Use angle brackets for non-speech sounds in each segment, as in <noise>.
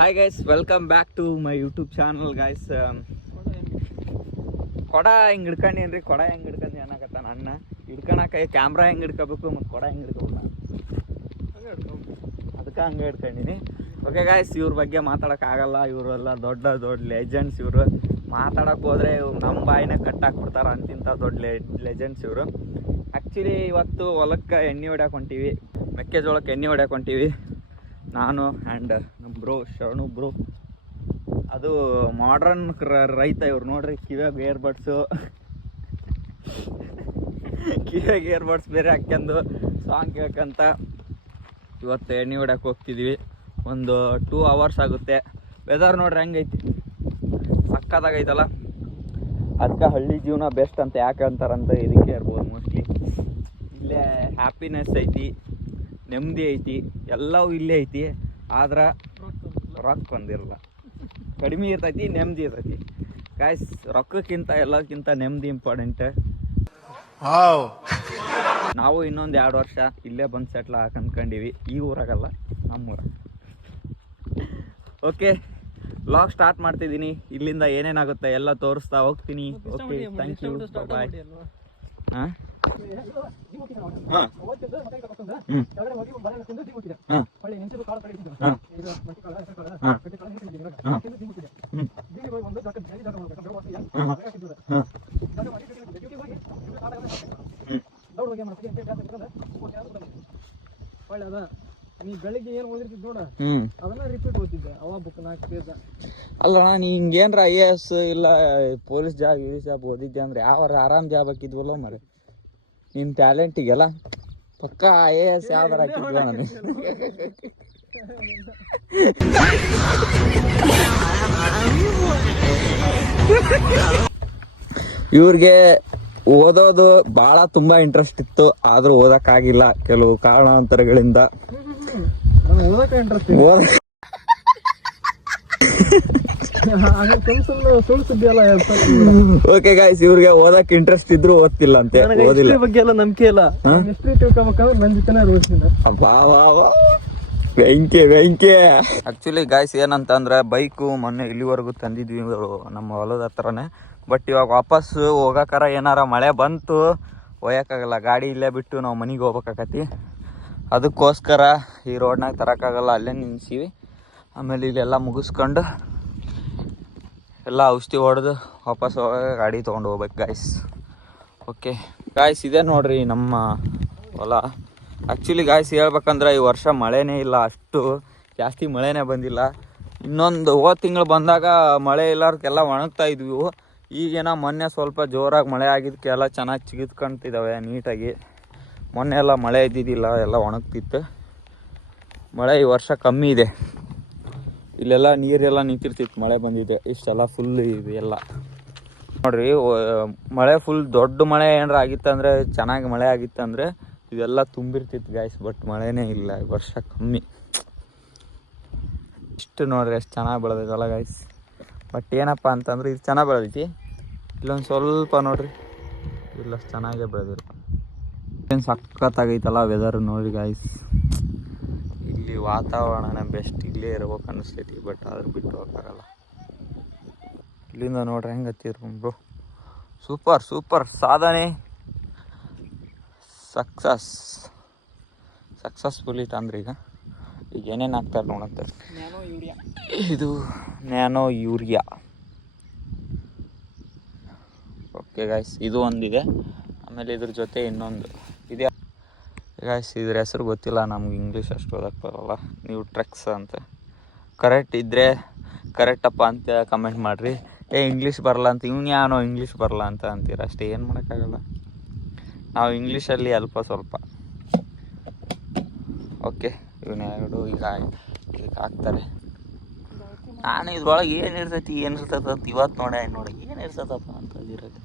Hi guys welcome back to my YouTube channel guys ಕೊಡ ಹಿಂಗೆ ಹಿಡ್ಕೊಂಡೇನ್ರಿ ಕೊಡ ಹೆಂಗೆ ಹಿಡ್ಕೊಂಡು ಏನಾಗತ್ತ ಅಣ್ಣ ಹಿಡ್ಕೊಳಕ ಕ್ಯಾಮ್ರಾ ಹೆಂಗೆ ಹಿಡ್ಕೋಬೇಕು ಮತ್ತು ಕೊಡ ಹೆಂಗೆ ಹಿಡ್ಕೋಬೇಕು? ಅದಕ್ಕೆ ಹಂಗೆ ಹಿಡ್ಕೊಂಡಿನಿ. ಓಕೆ ಗಾಯ್ಸ್ ಇವ್ರ ಬಗ್ಗೆ ಮಾತಾಡೋಕ್ಕಾಗಲ್ಲ ಇವರೆಲ್ಲ ದೊಡ್ಡ ದೊಡ್ಡ ಲೆಜೆಂಡ್ಸ್ ಇವರು. ಮಾತಾಡೋಕೆ ಹೋದ್ರೆ ಇವ್ರು ನಮ್ಮ ಬಾಯಿನ ಕಟ್ಟಾಕ್ಬಿಡ್ತಾರೆ ಅಂತಿಂಥ ದೊಡ್ಡ ಲೆ ಲೆಜೆಂಡ್ಸ್ ಇವರು. ಆ್ಯಕ್ಚುಲಿ ಇವತ್ತು ಹೊಲಕ್ಕೆ ಎಣ್ಣೆ ಹೊಡ್ಯಾಕೊಂಟೀವಿ ಮೆಕ್ಕೆಜೋಳಕ್ಕೆ ಎಣ್ಣೆ ಹೊಡ್ಯಾಕೊಂಟೀವಿ ನಾನು ಆ್ಯಂಡ್ ಬ್ರೋ, ಶರಣು ಬ್ರೋ. ಅದು ಮಾಡ್ರನ್ ರೈತ ಇವ್ರು ನೋಡ್ರಿ ಕಿವ್ಯಾಗ ಏರ್ ಬಡ್ಸು ಕಿವ್ಯಾಗ ಏರ್ ಬಡ್ಸ್ ಬೇರೆ ಹಾಕ್ಯಂದು ಸಾಂಗ್ ಕೇಳ್ಕಂತ ಇವತ್ತು ಎಣ್ಣೆ ಹೊಡ್ಯಕ್ಕೆ ಹೋಗ್ತಿದ್ವಿ. ಒಂದು ಟೂ ಅವರ್ಸ್ ಆಗುತ್ತೆ. ವೆದರ್ ನೋಡ್ರಿ ಹೆಂಗೈತಿ? ಸಕ್ಕತ್ತಾಗೈತಲ್ಲ ಅದಕ್ಕೆ ಹಳ್ಳಿ ಜೀವನ ಬೆಸ್ಟ್ ಅಂತ ಯಾಕೆ ಅಂತಾರಂತ ಇದಕ್ಕೆ ಇರ್ಬೋದು ಮೋಸ್ಟ್ಲಿ ಇಲ್ಲೇ ಹ್ಯಾಪಿನೆಸ್ ಐತಿ, ನೆಮ್ಮದಿ ಐತಿ, ಎಲ್ಲವೂ ಇಲ್ಲೇ ಐತಿ. ಆದ್ರೆ ರೊಕ್ಕ ಒಂದಿರಲ್ಲ ಕಡಿಮೆ ಇರ್ತೈತಿ ನೆಮ್ಮದಿ ಇರ್ತೈತಿ. ಕಾಯ್ಸ್ ರೊಕ್ಕಕ್ಕಿಂತ ಎಲ್ಲಕ್ಕಿಂತ ನೆಮ್ಮದಿ ಇಂಪಾರ್ಟೆಂಟ್ ನಾವು ಇನ್ನೊಂದು ಎರಡು ವರ್ಷ ಇಲ್ಲೇ ಬಂದು ಸೆಟ್ಲ್ ಹಾಕ್ ಅಂದ್ಕೊಂಡಿವಿ ಈ ಊರಾಗಲ್ಲ ನಮ್ಮೂರ. ಓಕೆ ಲಾಗ್ ಸ್ಟಾರ್ಟ್ ಮಾಡ್ತಿದ್ದೀನಿ. ಇಲ್ಲಿಂದ ಏನೇನಾಗುತ್ತೆ ಎಲ್ಲ ತೋರಿಸ್ತಾ ಹೋಗ್ತೀನಿ. ಓಕೆ ಥ್ಯಾಂಕ್ ಯು ಬಾಯ್ ಹಾಂ? ಹಾಂ ಹ್ಞೂ ಹಾಂ ಒಳ್ಳೆ ಅದ ನೀ ಬೆಳಿಗ್ಗೆ ಏನು ಓದಿರ್ತಿದ್ ನೋಡ ಹ್ಞೂ ಅದನ್ನ ರಿಪೀಟ್ ಓದ್ತಿದ್ದೆ ಅವ ಬುಕ್ ನಾಲ್ಕು ಪೇಜ ಅಲ್ಲ ನೀ ಹಿಂಗೇನ್ರ ಐ ಎ ಎಸ್ ಇಲ್ಲ ಪೊಲೀಸ್ ಜಾಬ್ ಈ ಜಾಬ್ ಓದಿದ್ದೆ ಅಂದ್ರೆ ಯಾವ ಆರಾಮ್ ಜಾಬ್ ಹಾಕಿದ್ವಲ್ಲ ಮರೆ ನಿನ್ನ ಟ್ಯಾಲೆಂಟಿಗೆಲ್ಲ ಪಕ್ಕ ಐ ಎ ಎಸ್ ಯಾವ್ದಾರ ಹಾಕಿದ್ವ ನಾನು ಇವ್ರಿಗೆ ಓದೋದು ಬಹಳ ತುಂಬಾ ಇಂಟ್ರೆಸ್ಟ್ ಇತ್ತು ಆದ್ರೂ ಓದಕ್ಕಾಗಿಲ್ಲ ಕೆಲವು ಕಾರಣಾಂತರಗಳಿಂದ. ಓದಕ್ಕೆ ಓಕೆ ಗಾಯ್ಸ್ ಇವ್ರಿಗೆ ಓದಕ್ ಇಂಟ್ರೆಸ್ಟ್ ಇದ್ರು ಓದ್ತಿಲ್ಲ ಅಂತೆ. ಓದಿಲ್ಲ. ಬಗ್ಗೆ ಎಲ್ಲ ನಂಬಿಕೆ ಇಲ್ಲ? ಹಿಸ್ಟ್ರಿ ತಿಳ್ಕೊಬೇಕಂದ್ರೆ ನನ್ನ ಜೊತೆನೇ ರೋಡ್ಸಿನ ಬೆಂಕಿ ಬೆಂಕಿ ಆಕ್ಚುಲಿ ಗಾಯ್ಸ್ ಏನಂತಂದ್ರೆ ಬೈಕು ಮೊನ್ನೆ ಇಲ್ಲಿವರೆಗೂ ತಂದಿದ್ವಿ ನಮ್ಮ ಹೊಲದ ಹತ್ರನೇ. ಬಟ್ ಇವಾಗ ವಾಪಸ್ ಹೋಗಕರ ಏನಾರ ಮಳೆ ಬಂತು ಒಯ್ಯಕ್ಕಾಗಲ್ಲ. ಗಾಡಿ ಇಲ್ಲೇ ಬಿಟ್ಟು ನಾವು ಮನೆಗೆ ಹೋಗ್ಬೇಕಾಕತಿ ಅದಕ್ಕೋಸ್ಕರ ಈ ರೋಡ್ನಾಗ ತರೋಕ್ಕಾಗಲ್ಲ ಅಲ್ಲೇ ನಿಲ್ಸೀವಿ. ಆಮೇಲೆ ಇಲ್ಲೆಲ್ಲ ಮುಗಿಸ್ಕೊಂಡು ಎಲ್ಲ ಔಷಧಿ ಹೊಡೆದು ವಾಪಸ್ ಹೋಗಾಗ ಗಾಡಿ ತೊಗೊಂಡು ಹೋಗ್ಬೇಕು ಗಾಯ್ಸ್ ಓಕೆ ಗಾಯ್ಸ್ ಇದೆ ನೋಡ್ರಿ ನಮ್ಮ ಹೊಲ. ಆ್ಯಕ್ಚುಲಿ ಗಾಯ್ಸ್ ಹೇಳ್ಬೇಕಂದ್ರೆ ಈ ವರ್ಷ ಮಳೆನೇ ಇಲ್ಲ, ಅಷ್ಟು ಜಾಸ್ತಿ ಮಳೆನೇ ಬಂದಿಲ್ಲ. ಇನ್ನೊಂದು ಹೋದ ತಿಂಗಳು ಬಂದಾಗ ಮಳೆ ಇಲ್ಲಾರ್ದಕ್ಕೆಲ್ಲ ಒಣಗ್ತಾ ಇದ್ವಿ. ಈಗೇನ ಮೊನ್ನೆ ಸ್ವಲ್ಪ ಜೋರಾಗಿ ಮಳೆ ಆಗಿದ್ದಕ್ಕೆಲ್ಲ ಚೆನ್ನಾಗಿ ಚಿಗಿತ್ಕೊಂತಿದ್ದಾವೆ ನೀಟಾಗಿ. ಮೊನ್ನೆ ಎಲ್ಲ ಮಳೆ ಇದ್ದಿದ್ದಿಲ್ಲ, ಎಲ್ಲ ಒಣಗ್ತಿತ್ತು. ಮಳೆ ಈ ವರ್ಷ ಕಮ್ಮಿ ಇದೆ. ಇಲ್ಲೆಲ್ಲ ನೀರೆಲ್ಲ ನಿಂತಿರ್ತಿತ್ತು, ಮಳೆ ಬಂದಿದೆ. ಇಷ್ಟೆಲ್ಲ ಫುಲ್ ಇದು ಎಲ್ಲ. ನೋಡ್ರಿ ಮಳೆ ಫುಲ್ ದೊಡ್ಡ ಮಳೆ ಏನಾರ ಆಗಿತ್ತಂದರೆ, ಚೆನ್ನಾಗಿ ಮಳೆ ಆಗಿತ್ತಂದರೆ ಇದೆಲ್ಲ ತುಂಬಿರ್ತಿತ್ತು ಗಾಯ್ಸ್ ಬಟ್ ಮಳೆನೇ ಇಲ್ಲ, ವರ್ಷ ಕಮ್ಮಿ. ಇಷ್ಟು ನೋಡ್ರಿ ಎಷ್ಟು ಚೆನ್ನಾಗಿ ಬೆಳೆದೈತಲ್ಲ ಗಾಯ್ಸ್ ಬಟ್ ಏನಪ್ಪ ಅಂತಂದ್ರೆ, ಇದು ಚೆನ್ನಾಗಿ ಬೆಳೆದೈತಿ. ಇಲ್ಲೊಂದು ಸ್ವಲ್ಪ ನೋಡ್ರಿ ಇಲ್ಲ ಚೆನ್ನಾಗೇ ಬೆಳೆದಿರು ಏನು ಸಖತ್ತಾಗೈತಲ್ಲ ವೆದರ್ ನೋಡ್ರಿ ಗಾಯ್ಸ್ ಇಲ್ಲಿ ವಾತಾವರಣನೇ ಬೆಸ್ಟ್ ಇಲ್ಲೇ ಇರ್ಬೇಕು ಅನಿಸ್ತೈತಿ ಬಟ್ ಆದ್ರೆ ಬಿಟ್ಟು ಹೋಗಕ್ಕಾಗಲ್ಲ ಇಲ್ಲಿಂದ ನೋಡ್ರಿ ಹೆಂಗೆ ಬ್ರೋ ಸೂಪರ್ ಸೂಪರ್ ಸಾಧನೆ. ಸಕ್ಸಸ್ ಸಕ್ಸಸ್ಫುಲ್ ಇತ್ತು ಅಂದ್ರೆ ಈಗ. ಈಗ ಏನೇನು ಹಾಕ್ತಾರೆ ನೋಡಂತ. ಇದು ನ್ಯಾನೋ ಯೂರಿಯಾ ಓಕೆ ಗಾಯ್ಸ್ ಇದು ಒಂದಿದೆ. ಆಮೇಲೆ ಇದ್ರ ಜೊತೆ ಇನ್ನೊಂದು. ಗಾಯ್ಸ್ ಇದ್ರ ಹೆಸರು ಗೊತ್ತಿಲ್ಲ, ನಮ್ಗೆ ಇಂಗ್ಲೀಷ್ ಅಷ್ಟು ಓದಕ್ಕೆ ಬರೋಲ್ಲ. ನೀವು ಟ್ರಕ್ಸ್ ಅಂತ. ಕರೆಕ್ಟ್ ಇದ್ದರೆ ಕರೆಕ್ಟಪ್ಪ ಅಂತ ಕಮೆಂಟ್ ಮಾಡಿರಿ. ಏ ಇಂಗ್ಲೀಷ್ ಬರಲ್ಲ ಅಂತ, ಇವ್ನು ಯಾನೋ ಇಂಗ್ಲೀಷ್ ಬರಲ್ಲ ಅಂತ ಅಂತೀರ ಅಷ್ಟೇ, ಏನು ಮಾಡೋಕ್ಕಾಗಲ್ಲ. ನಾವು ಇಂಗ್ಲೀಷಲ್ಲಿ ಅಲ್ಪ ಸ್ವಲ್ಪ. ಓಕೆ ಇವನ್ನ ಎರಡು ಈಗ ಇದಕ್ಕೆ ಹಾಕ್ತಾರೆ. ನಾನು ಇದ್ರೊಳಗೆ ಏನು ಇರ್ತೈತಿ, ಏನು ಇರ್ತೈತೆ ಅಂತ ಇವತ್ತು ನೋಡ್ಯ ನೋಡಿ, ಏನು ಇರ್ತದಪ್ಪ ಅಂತ ಇದ್ರಾಗ?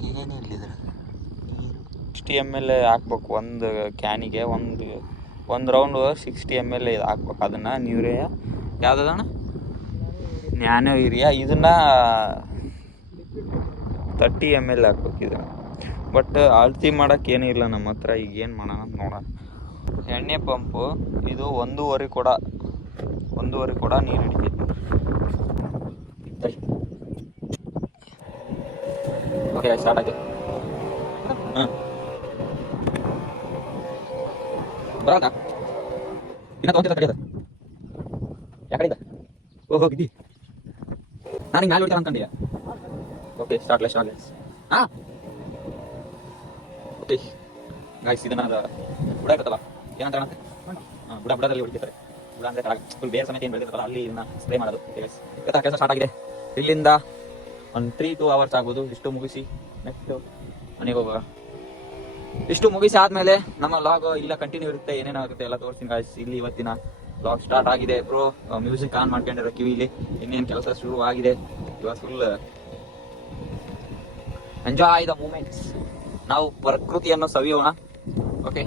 ನೀರು ಸಿಕ್ಸ್ಟಿ ಎಂ ಎಲ್ ಹಾಕ್ಬೇಕು. ಒಂದು ಕ್ಯಾನಿಗೆ ಒಂದು ಒಂದು ರೌಂಡು ಸಿಕ್ಸ್ಟಿ ಎಂ ಎಲ್ ಇದು ಹಾಕ್ಬೇಕು ಅದನ್ನು, ನೀರೇ. ಯಾವುದದಣ್ಣ? Nano urea. ಇದನ್ನು ತರ್ಟಿ ಎಂ ಎಲ್ ಹಾಕ್ಬೇಕು ಇದನ್ನು. ಬಟ್ ಅಳತಿ ಮಾಡೋಕೆ ಏನೂ ಇಲ್ಲ ನಮ್ಮ ಹತ್ರ. ಈಗ ಏನು ಮಾಡೋಣ ಅಂತ ನೋಡೋಣ. ಎಣ್ಣೆ ಪಂಪು, ಇದು ಒಂದೂವರೆ ಕೂಡ. ಒಂದೂವರೆ ಕೂಡ ನೀರು ಹಿಡಿತೈತಿ ಓಕೆ ಸ್ಟಾರ್ಟ್ ಆಯ್ತು ಹಾಂ ಬರೋದಾ ಇನ್ನ ತಗೊಂತಿಲ್ಲ ಕಡೆಯದ ಯಾಕಡೆಯಿಂದ? ಓಹೋ ಹೋಗಿದ್ದಿ ನಾನು ಮ್ಯಾಲೆ ಹೊಡಿತಾನೆ ಅನ್ಕೊಂಡಿಯ okay start less start less ಹಾಂ. ಓಕೆ. ಗಾಯ್ಸ್ ಇದನ್ನ ಅದ ಬುಡ ಇರುತ್ತಲ್ಲ ಏನಂತ ಹೇಳಂತೆ ಹಾಂ, ಬುಡ, ಬುಡದಲ್ಲಿ ಹೊಡಿತಾರೆ ಬುಡ ಅಂದ್ರೆ ಫುಲ್ ಬೇರೆ ಸಮೇತ ಏನು ಬೆಳೆದಿರ್ತಲ್ಲ ಅಲ್ಲಿ ಇದನ್ನ ಸ್ಪ್ರೇ ಮಾಡೋದು. ಇವತ್ತು ಕೆಲಸ ಸ್ಟಾರ್ಟ್ ಆಗಿದೆ. ಇಲ್ಲಿಂದ ಒಂದು ತ್ರೀ ಟೂ ಅವರ್ಸ್ ಆಗ್ಬೋದು. ಇಷ್ಟು ಮುಗಿಸಿ ನೆಕ್ಸ್ಟ್ ಮನೆಗೆ ಹೋಗುವಾಗ ಇಷ್ಟು ಮುಗಿಸಿ ಆದ್ಮೇಲೆ ನಮ್ಮ ಲಾಗ್ ಇಲ್ಲ ಕಂಟಿನ್ಯೂ ಇರುತ್ತೆ ಏನೇನಾಗುತ್ತೆ ಎಲ್ಲ ತೋರಿಸ್ತೀನಿ ಗಾಯ್ಸ್ ಇಲ್ಲಿ ಇವತ್ತಿನ ಲಾಗ್ ಸ್ಟಾರ್ಟ್ ಆಗಿದೆ. ಬ್ರೋ ಮ್ಯೂಸಿಕ್ ಆನ್ ಮಾಡ್ಕೊಂಡಿರೋ ಕಿವಿಲಿ ಇನ್ನೇನು ಕೆಲಸ ಶುರು ಆಗಿದೆ. ಇವಾಗ ಫುಲ್ ಎಂಜಾಯ್ ದ ಮೂಮೆಂಟ್ಸ್ ನಾವು ಪ್ರಕೃತಿಯನ್ನು ಸವಿಯೋಣ. ಓಕೆ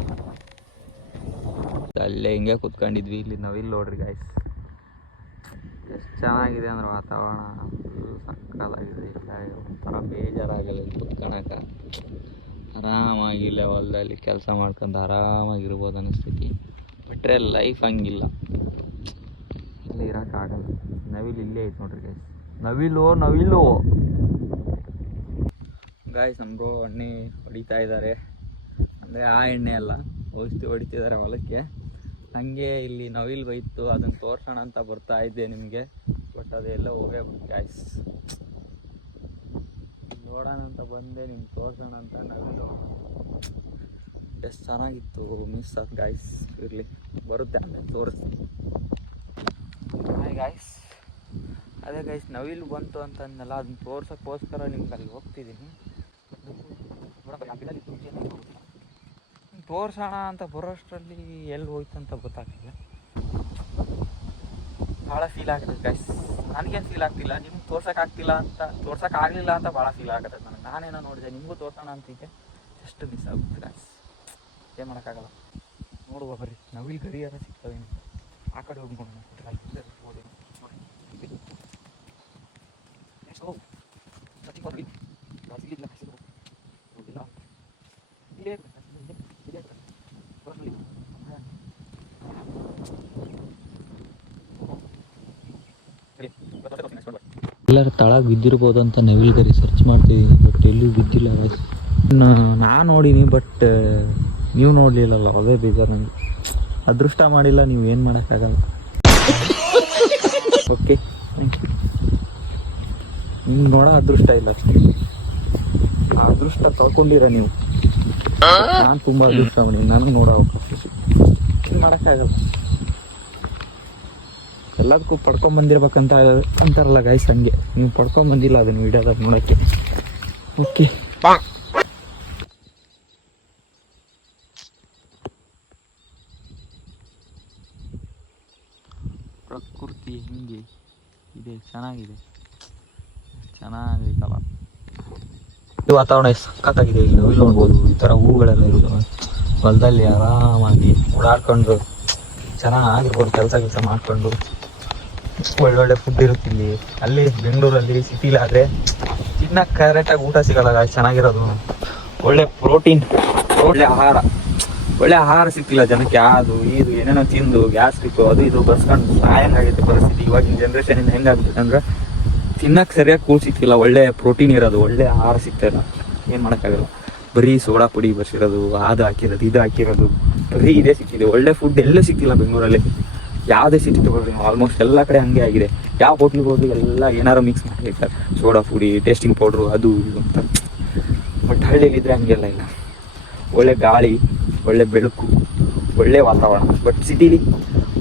ಅಲ್ಲೇ ಹಿಂಗೆ ಕುತ್ಕೊಂಡಿದ್ವಿ. ಇಲ್ಲಿ ನವಿಲ್ ನೋಡ್ರಿ ಗಾಯ್ಸ್ ಎಷ್ಟು ಚೆನ್ನಾಗಿದೆ ಅಂದ್ರೆ ವಾತಾವರಣ. ಇಲ್ಲ ಒಂಥರ ಬೇಜಾರಾಗಲ್ಲ ಕುತ್ಕೊಳಕ ಆರಾಮಾಗಿ ಇಲ್ಲೇ ಹೊಲದಲ್ಲಿ ಕೆಲಸ ಮಾಡ್ಕೊಂಡು ಆರಾಮಾಗಿರ್ಬೋದು ಅನಿಸ್ತೈತಿ ಬಿಟ್ರೆ ಲೈಫ್ ಹಂಗಿಲ್ಲ. ಇಲ್ಲಿ ಇರೋಕ್ಕಾಗಲ್ಲ ನವಿಲು ಇಲ್ಲೇ ಐತೆ ನೋಡ್ರಿ ಗೈಸ್ ನವಿಲು ನವಿಲು. ಗಾಯ್ಸ್ ನಮ್ಗೋ ಎಣ್ಣೆ ಹೊಡಿತಾ ಇದ್ದಾರೆ ಅಂದರೆ ಆ ಎಣ್ಣೆ ಅಲ್ಲ, ಔಷಧಿ ಹೊಡಿತಿದ್ದಾರೆ ಹೊಲಕ್ಕೆ. ಹಾಗೆ ಇಲ್ಲಿ ನವಿಲು ಬೈತು ಅದನ್ನು ತೋರ್ಸೋಣ ಅಂತ ಬರ್ತಾ ಇದ್ದೆ ನಿಮಗೆ. ಬಟ್ ಅದೆಲ್ಲ ಹೋಗೇ ಗಾಯ್ಸ್ ನೋಡೋಣ ಅಂತ ಬಂದೆ, ನಿಮ್ಗೆ ತೋರ್ಸೋಣ ಅಂತ ನವಿಲು ಎಷ್ಟು ಚೆನ್ನಾಗಿತ್ತು ಮಿಸ್ ಆಫ್ ಗಾಯ್ಸ್ ಇರಲಿ. ಬರುತ್ತೆ, ಆಮೇಲೆ ತೋರಿಸ್ತೀನಿ. ಹಾಯ್ ಗಾಯ್ಸ್ ಅದೇ ಗೈಸ್ ನವಿಲು ಬಂತು ಅಂತಂದಲ್ಲ ಅದನ್ನ ತೋರ್ಸೋಕ್ಕೋಸ್ಕರ ನಿಮ್ಗೆ ಅಲ್ಲಿ ಹೋಗ್ತಿದ್ದೀನಿ. ತೋರ್ಸೋಣ ಅಂತ ಬರೋಷ್ಟರಲ್ಲಿ ಎಲ್ಲಿ ಹೋಯ್ತು ಅಂತ ಗೊತ್ತಾಗ್ತಿಲ್ಲ. ಭಾಳ ಫೀಲ್ ಆಗುತ್ತೆ ಗೈಸ್ ನನಗೇನು ಫೀಲ್ ಆಗ್ತಿಲ್ಲ, ನಿಮ್ಗೆ ತೋರ್ಸಕ್ಕೆ ಆಗ್ತಿಲ್ಲ ಅಂತ ತೋರ್ಸಕ್ಕೆ ಆಗಲಿಲ್ಲ ಅಂತ ಭಾಳ ಫೀಲ್ ಆಗತ್ತೆ ನನಗೆ. ನಾನೇನೋ ನೋಡಿದೆ, ನಿಮಗೂ ತೋರ್ಸೋಣ ಅಂತಿದ್ದೆ ಜಸ್ಟ್ ಮಿಸ್ ಆಗುತ್ತೆ ಗೈಸ್ ಏನು ಮಾಡೋಕ್ಕಾಗಲ್ಲ. ನೋಡುವ ಬರ್ರಿ. ನವಿಲ್ ಗರಿಯಾರ ಸಿಗ್ತವೆ ಆ ಕಡೆ ಹೋಗಿ ನೋಡೋಣ. ನೋಡಿ. ಇಲ್ಲಿ. Let's go. ಸತಿ ಹೋಗ್ರಿ. ಗಾಡಿ ಇಲ್ಲ, ಕಸಿ ಹೋಗು. ಹೋಗಿಲ್ಲ. ಇಲ್ಲೇ ಇರು. ಇಲ್ಲೇ, ಇಲ್ಲೇ ಇರು. ಬರೋದು ಇಲ್ಲಿ. ಹಾ. ಸರಿ, ಗೊತ್ತಾಗ್ತದೆ, ಗೊತ್ತಿಲ್ಲ, next one ಬರ್ರಿ. ಎಲ್ಲರ ತಳ ಬಿದ್ದಿರ್ಬೋದು ಅಂತ ನವಿಲ್ಗರಿ ಸರ್ಚ್ ಮಾಡ್ತೀವಿ ಬಟ್ ಎಲ್ಲೂ ಬಿದ್ದಿಲ್ಲ ನಾನು ನೋಡೀನಿ ಬಟ್ ನೀವು ನೋಡಲಿಲ್ಲಲ್ಲ ಅದೇ ಬೇಜಾರು ನನಗೆ ಅದೃಷ್ಟ ಮಾಡಿಲ್ಲ, ನೀವು ಏನು ಮಾಡೋಕ್ಕಾಗಲ್ಲ ಓಕೆ <laughs> ನಿಮ್ಗೆ ನೋಡ ಅದೃಷ್ಟ ಇಲ್ಲ ಅದೃಷ್ಟ ತಳ್ಕೊಂಡಿರ ನೀವು. ನಾನು ತುಂಬ ಅದೃಷ್ಟ ಮಾಡಿ ನನಗೆ ನೋಡೋ ಅವಕಾಶ ಮಾಡೋಕ್ಕಾಗಲ್ಲ ಎಲ್ಲದಕ್ಕೂ ಪಡ್ಕೊಂಡ್ ಬಂದಿರ್ಬೇಕಂತ ಅಂತಾರಲ್ಲ ಗಾಯ್ಸ್ ಹಂಗೆ. ನೀವು ಪಡ್ಕೊಂಡ್ ಬಂದಿಲ್ಲ ಅದನ್ನ ವಿಡಿಯೋದಾಗ ನೋಡಕ್ಕೆ. ಓಕೆ ಪ್ರಕೃತಿ ಹಿಂಗೆ ಇದೆ ಚೆನ್ನಾಗಿದೆ. ಚೆನ್ನಾಗೈತಲ್ಲ. ವಾತಾವರಣ ಸಖತ್ತಾಗಿದೆ ಇಲ್ಲಿ ಇಲ್ಲಿ ನೋಡ್ಬೋದು ಈ ಥರ ಹೂಗಳೆಲ್ಲ ಇರೋದು. ಹೊಲದಲ್ಲಿ ಆರಾಮಾಗಿ ಓಡಾಡ್ಕೊಂಡು ಚೆನ್ನಾಗಿರ್ಬೋದು ಕೆಲಸ ಕೆಲಸ ಮಾಡ್ಕೊಂಡು. ಒಳ್ಳೊಳ್ಳೆ ಫುಡ್ ಇರುತ್ತೆ ಇಲ್ಲಿ ಅಲ್ಲಿ ಬೆಂಗಳೂರಲ್ಲಿ ಸಿಟಿಲಿ ಆದರೆ ತಿನ್ನಕ್ಕೆ ಕರೆಕ್ಟಾಗಿ ಊಟ ಸಿಗಲ್ಲ ಚೆನ್ನಾಗಿರೋದು. ಒಳ್ಳೆ ಪ್ರೋಟೀನ್ ಒಳ್ಳೆ ಆಹಾರ. ಒಳ್ಳೆ ಆಹಾರ ಸಿಗ್ತಿಲ್ಲ ಜನಕ್ಕೆ. ಅದು, ಇದು, ಏನೇನೋ ತಿಂದು ಗ್ಯಾಸ್ ಸಿಕ್ಕು ಅದು ಇದು ಬರ್ಸ್ಕೊಂಡು ಸಾಯಂಗಾಗೈತೆ ಪರಿಸ್ಥಿತಿ ಇವಾಗಿನ ಜನ್ರೇಷನ್ ಇಂದ ಹೆಂಗಾಗುತ್ತೆ ಅಂದ್ರೆ ತಿನ್ನಕ್ಕೆ ಸರಿಯಾಗಿ ಕೂಲ್ ಸಿಕ್ತಿಲ್ಲ ಒಳ್ಳೆ ಪ್ರೋಟೀನ್ ಇರೋದು, ಒಳ್ಳೆ ಆಹಾರ ಸಿಗ್ತಾ ಇಲ್ಲ. ಏನು ಮಾಡೋಕ್ಕಾಗಲ್ಲ. ಬರೀ ಸೋಡಾ ಪುಡಿ ಬರ್ಸಿರೋದು, ಅದು ಹಾಕಿರೋದು, ಇದು ಹಾಕಿರೋದು, ಬರೀ ಇದೇ ಸಿಕ್ಕಿದೆ ಒಳ್ಳೆ ಫುಡ್ ಎಲ್ಲೂ ಸಿಕ್ತಿಲ್ಲ ಬೆಂಗಳೂರಲ್ಲಿ. ಯಾವುದೇ ಸಿಟಿ ತಗೊಳ್ರಿ ಆಲ್ಮೋಸ್ಟ್ ಎಲ್ಲ ಕಡೆ ಹಂಗೆ ಆಗಿದೆ. ಯಾವ ಹೋಟ್ಲಿಗೆ ಹೋದ್ರು ಎಲ್ಲ ಏನಾರು ಮಿಕ್ಸ್ ಮಾಡಿರ್ತಾರೆ ಸೋಡಾ ಪುಡಿ ಟೇಸ್ಟಿಂಗ್ ಪೌಡ್ರು ಅದು ಇದು ಅಂತ. ಬಟ್ ಹಳ್ಳಿಲಿದ್ರೆ ಹಂಗೆಲ್ಲ ಇಲ್ಲ. ಒಳ್ಳೆ ಗಾಳಿ, ಒಳ್ಳೆ ಬೆಳಕು, ಒಳ್ಳೆ ವಾತಾವರಣ. ಬಟ್ ಸಿಟಿಲಿ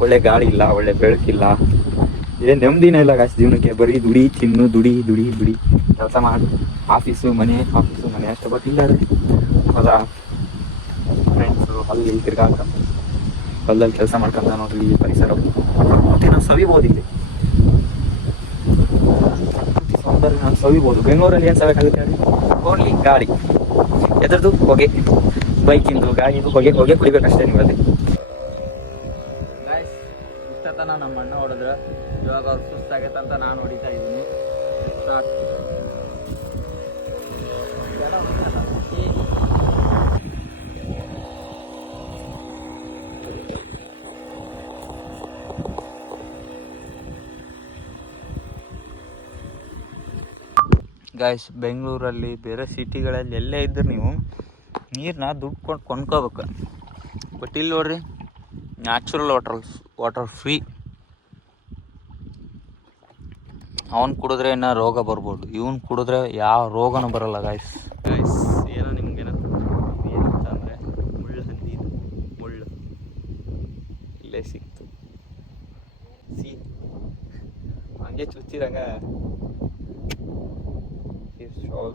ಒಳ್ಳೆ ಗಾಳಿ ಇಲ್ಲ, ಒಳ್ಳೆ ಬೆಳಕಿಲ್ಲ. ಏನು ನೆಮ್ಮದಿನೇ ಇಲ್ಲ ಗಾಸ್ ಜೀವನಕ್ಕೆ. ಬರೀ ದುಡಿ, ತಿನ್ನು, ದುಡಿ ದುಡಿ ದುಡಿ. ಕೆಲಸ ಮಾಡಿ. ಆಫೀಸು ಮನೆ ಆಫೀಸು ಮನೆ ಅಷ್ಟೇ. ಬಟ್ ಇಲ್ಲ ರೀ ಹೊಲ ಫ್ರೆಂಡ್ಸು ಅಲ್ಲಿ ತಿರ್ಗಾಕ ಹೊಲದಲ್ಲಿ ಕೆಲಸ ಮಾಡ್ಕೊಂತ ನೋಡ್ರಿ ಈ ಪರಿಸರ ಪ್ರಕೃತಿ ನಾವು ಸವಿಬಹುದು ಇಲ್ಲಿ ಪ್ರಕೃತಿ ಸೌಂದರ್ಯ ನಾವು ಸವಿಬೋದು ಬೆಂಗಳೂರಲ್ಲಿ ಏನು ಸವಿಕಾಗುತ್ತೆ ಓನ್ಲಿ ಗಾಡಿ ಎದ್ರದ್ದು ಹೊಗೆ ಬೈಕಿಂದು ಗಾಡಿದು ಹೊಗೆ ಹೊಗೆ ಕುಡಿಬೇಕಷ್ಟೇ ನೀವು ಅಲ್ಲಿ ಗಾಯ್ಸ್ ಇಷ್ಟತನ ನಮ್ಮ ಅಣ್ಣ ಹೊಡೆದ್ರ ಇವಾಗ ಅವ್ರು ಸುಸ್ತಾಗೈತೆ ಅಂತ ನಾನು ಹೊಡಿತಾ ಇದ್ದೀನಿ ಗಾಯ್ಸ್ ಬೆಂಗಳೂರಲ್ಲಿ ಬೇರೆ ಸಿಟಿಗಳಲ್ಲಿ ಎಲ್ಲೇ ಇದ್ದರೆ ನೀವು ನೀರನ್ನ ದುಡ್ಡು ಕೊಟ್ಟು ಕೊಂಡ್ಕೋಬೇಕು. ಬಟ್ ಇಲ್ಲಿ ನೋಡ್ರಿ ನ್ಯಾಚುರಲ್ ವಾಟರ್ ವಾಟರ್ ಫ್ರೀ ಅವನು ಕುಡಿದ್ರೆ ಏನೋ ರೋಗ ಬರ್ಬೋದು. ಇವನು ಕುಡಿದ್ರೆ ಯಾವ ರೋಗನೂ ಬರಲ್ಲ ಗಾಯ್ಸ್ ಗಾಯ್ಸ್ ಏನೋ ನಿಮ್ಗೆ ಏನಂತ ಅಂದರೆ ಮುಳ್ಳು ಹಂದಿ ಇದು. ಮುಳ್ಳು. ಇಲ್ಲೇ ಸಿಕ್ತು. ಸಿ. ಹಂಗೆ ಚುಚ್ಚಿರಂಗ.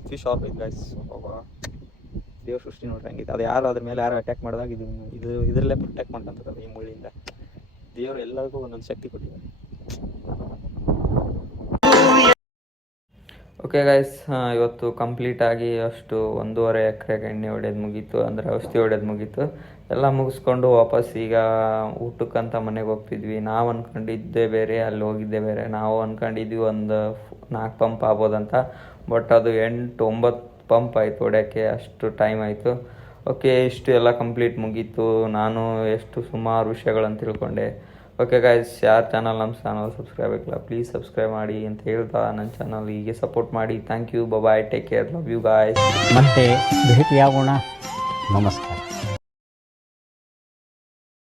ಫಿಶ್ ಶಾಪ್ ಐತೆ ಗಾಯ್ಸ್ ದೇವ್ರ ಸೃಷ್ಟಿ ನೋಡ್ರಿ ಹಂಗಿತ್ತು ಅದು ಯಾರು ಅದ್ರ ಮೇಲೆ ಯಾರು ಅಟ್ಯಾಕ್ ಮಾಡಿದಾಗ ಇದು ಇದು ಇದರಲ್ಲೇ ಪ್ರೊಟೆಕ್ಟ್ ಮಾಡ್ಕೊಂತದ ಈ ಮುಳ್ಳಿಂದ. ದೇವ್ರು ಎಲ್ಲರಿಗೂ ಒಂದೊಂದು ಶಕ್ತಿ ಕೊಟ್ಟಿದ್ದಾರೆ. ಓಕೆ ಗೈಸ್ ಇವತ್ತು ಕಂಪ್ಲೀಟ್ ಆಗಿ ಅಷ್ಟು ಒಂದೂವರೆ ಎಕರೆಗೆ ಎಣ್ಣೆ ಹೊಡೆಯೋದು ಮುಗೀತು. ಅಂದರೆ ಔಷಧಿ ಹೊಡೆಯೋದು ಮುಗೀತು. ಎಲ್ಲ ಮುಗಿಸ್ಕೊಂಡು ವಾಪಸ್ ಈಗ ಊಟಕ್ಕಂತ ಮನೆಗೆ ಹೋಗ್ತಿದ್ವಿ. ನಾವು ಅಂದ್ಕೊಂಡಿದ್ದೆ ಬೇರೆ, ಅಲ್ಲಿ ಹೋಗಿದ್ದೆ ಬೇರೆ. ನಾವು ಅಂದ್ಕೊಂಡಿದ್ವಿ ಒಂದು ನಾಲ್ಕು ಪಂಪ್ ಆಗ್ಬೋದಂತ. ಬಟ್ ಅದು ಎಂಟು, ಒಂಬತ್ತು ಪಂಪ್ ಆಯಿತು ಹೊಡ್ಯೋಕ್ಕೆ ಅಷ್ಟು ಟೈಮ್ ಆಯಿತು. ಓಕೆ ಇಷ್ಟು ಎಲ್ಲ ಕಂಪ್ಲೀಟ್ ಮುಗೀತು. ನಾನು ಎಷ್ಟು ಸುಮಾರು ವಿಷಯಗಳನ್ನು ತಿಳ್ಕೊಂಡೆ. ಓಕೆ ಗಾಯ್ಸ್ ಯಾರು ಚಾನಲ್ ನಮ್ಮ ಚಾನಲ್ ಸಬ್ಸ್ಕ್ರೈಬ್ ಆಗಿಲ್ಲ ಪ್ಲೀಸ್ ಸಬ್ಸ್ಕ್ರೈಬ್ ಮಾಡಿ ಅಂತ ಹೇಳ್ತಾ ನನ್ನ ಚಾನಲ್ ಹೀಗೆ ಸಪೋರ್ಟ್ ಮಾಡಿ. Thank you bye take care love you guys ಮತ್ತೆ ಭೇಟಿಯಾಗೋಣ. ನಮಸ್ಕಾರ.